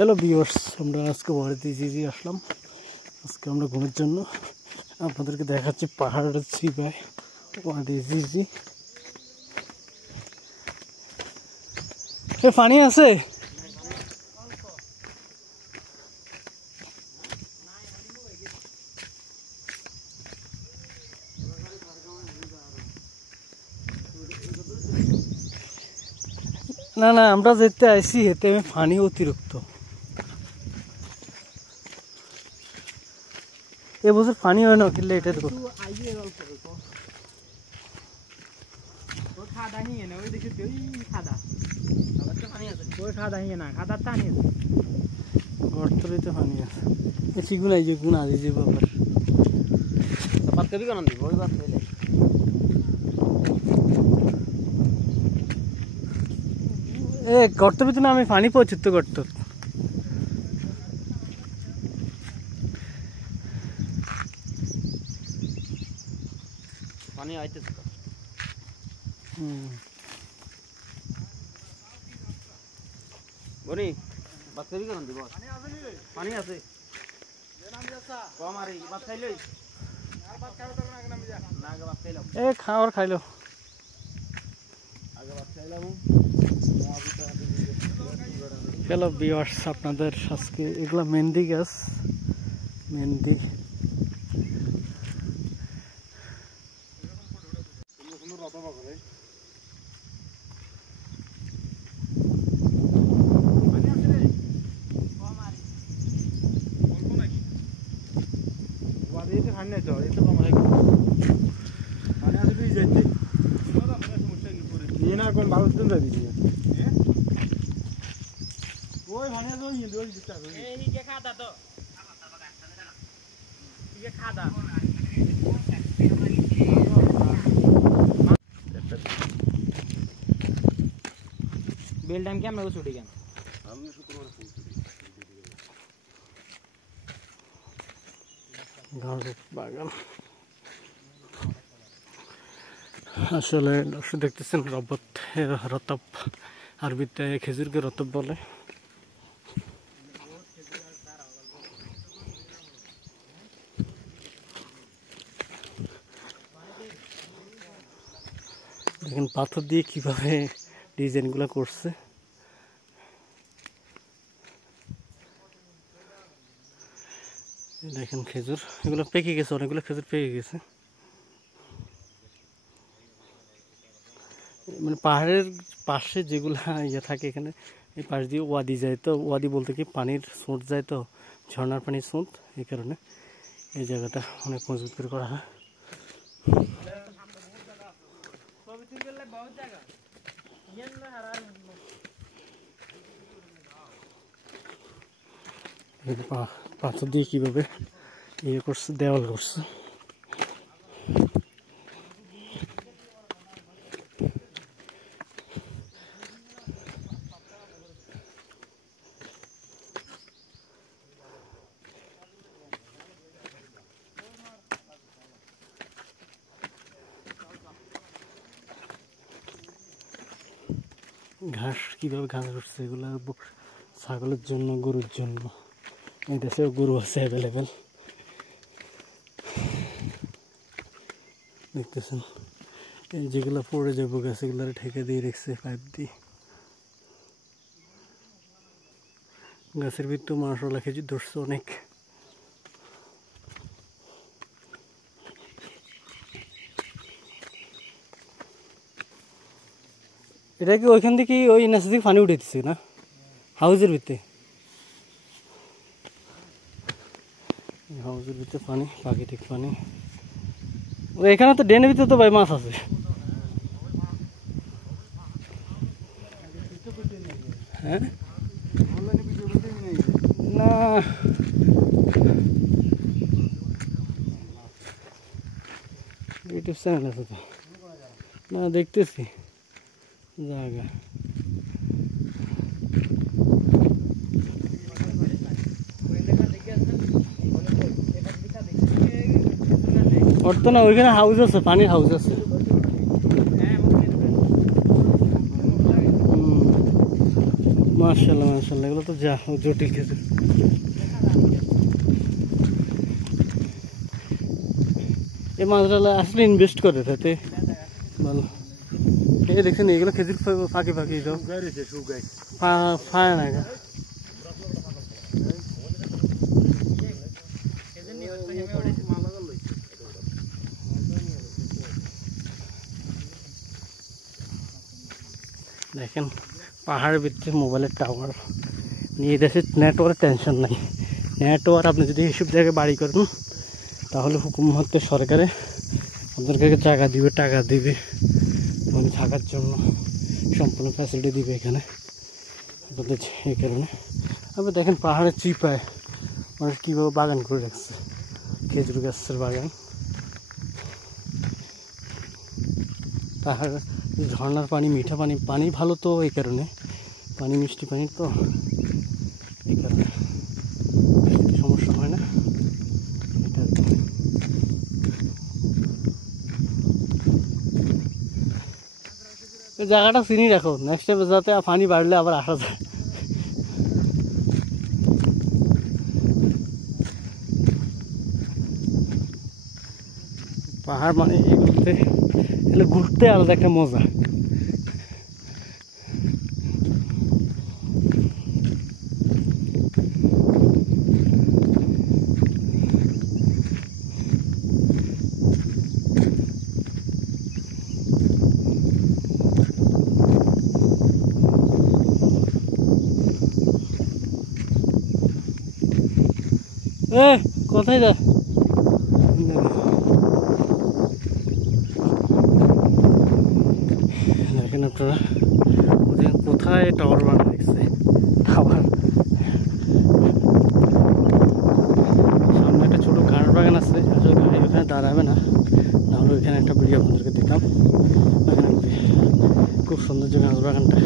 Hello viewers, আমরা আজকে ওয়াদি জিজি আসলাম। আজকে আমরা ঘুমের জন্য আপনাদেরকে দেখাচ্ছি পাহাড়ের চিপায় ওয়াদি জিজি। এ পানি আছে? না না, আমরা যেতে আইছি এতে পানি অতিরিক্ত। এবছর পানি হয় না কিনলে এটা দেখো। গর্তরিতে পানি আছে, চিগুন আই যে গুণ আজি যে বাবার এ গর্ত ভিতরে আমি পানি পৌঁছিত গর্ত পানি আইতেছে তো। বনি বাত কবি কেন দিব? পানি আছে কম আর বাত খাইলই না আগে বাত খাইলাম। এ খাওয়ার খাইলো আগে বাত খাইলাম। হ্যালো ভিউয়ার্স, আপনাদের আজকে এগুলা মেহেন্দি গাছ, মেহেন্দি बेल टाइम क्या मेरे को छुट्टी क्या বাগান। আসলে দেখতেছেন রবত রতব, আরবিতে খেজুরকে রতব বলে। দেখেন পাথর দিয়ে কিভাবে ডিজাইনগুলো করছে। দেখেন খেজুর এগুলো পেকে গেছে, অনেকগুলো খেজুর পেকে গেছে। মানে পাহাড়ের পাশে যেগুলা ইয়ে থাকে এখানে, এই পাশ দিয়ে ওয়াদি যায়, তো ওয়াদি বলতে কি পানির স্রোত যায়, তো ঝর্ণার পানির স্রোত, এই কারণে এই জায়গাটা অনেক মজবুত করে করা হয়। পাথর দিয়ে কিভাবে ইয়ে করছে, দেওয়াল করছে। ঘাস কিভাবে ঘাস উঠছে, এগুলো ছাগলের জন্য, গরুর জন্য। এই দেশেও গরু আছে অ্যাভেলেবেল, দেখতেছেন। এই যেগুলো পড়ে যাবো গাছ, এগুলো ঠেকে দিয়ে রেখেছে পাইপ দিয়ে। গাছের ভিতর মাশাআল্লাহ খেজুর ধরছে অনেক। এটা কি ওইখান থেকে ওই নাচে থেকে পানি উঠে দিচ্ছে না হাউজের ভিতরে? হাউজের ভিতরে পানি, প্রাকৃতিক পানি। এখানে তো ড্রেনের ভিতরে তো ভাই মাছ আছে। হ্যাঁ না, ইউটিউব চ্যানেল আছে তো, না দেখতেছি জায়গা। অর্থ না, ওইখানে হাউস আছে, পানির হাউস আছে। মাশাআল্লাহ মাশাআল্লাহ, এগুলো তো যা জটিল খেজুর। এই মাছগুলো আসলে ইনভেস্ট করে তাতে ভালো। এই দেখছেন এগুলো খেজুর ফাঁকি ফাঁকি ফায় না। দেখেন পাহাড়ের ভিতরে মোবাইলের টাওয়ার নিয়ে দেশে নেটওয়ার্ক টেনশন নাই। নেটওয়ার্ক আপনি যদি এইসব জায়গায় বাড়ি করেন তাহলে হুকুমত সরকারে আপনাদেরকে জায়গা দিবে, টাকা দিবে, এবং থাকার জন্য সম্পূর্ণ ফ্যাসিলিটি দিবে এখানে আপনাদের। এই কারণে আপনি দেখেন পাহাড়ের চিপায় মানুষ কীভাবে বাগান করে রাখছে, খেজুর গাছের বাগান। পাহাড় ঝর্নার পানি, মিঠা পানি, পানি ভালো তো এই কারণে, পানি মিষ্টি পানি তো এই কারণে সমস্যা হয় না। জায়গাটা চিনি রাখো, নেক্সট টাইম যাতে পানি বাড়লে আবার আসা যায়। পাহাড় মানে এগুলোতে এগুলো ঘুরতে আলাদা একটা মজা। কোথায় যা দেখেন আপনারা, ওদের কোথায় টাওয়ার বানা দেখছে। টাওয়ার সামনে একটা ছোট ঘাস বাগান আছে, আসলে গাড়ি ওখানে দাঁড়াবে না, নাহলে ওইখানে একটা ভিডিও আপনাদেরকে দিতাম। খুব সুন্দর যে ঘাস বাগানটা।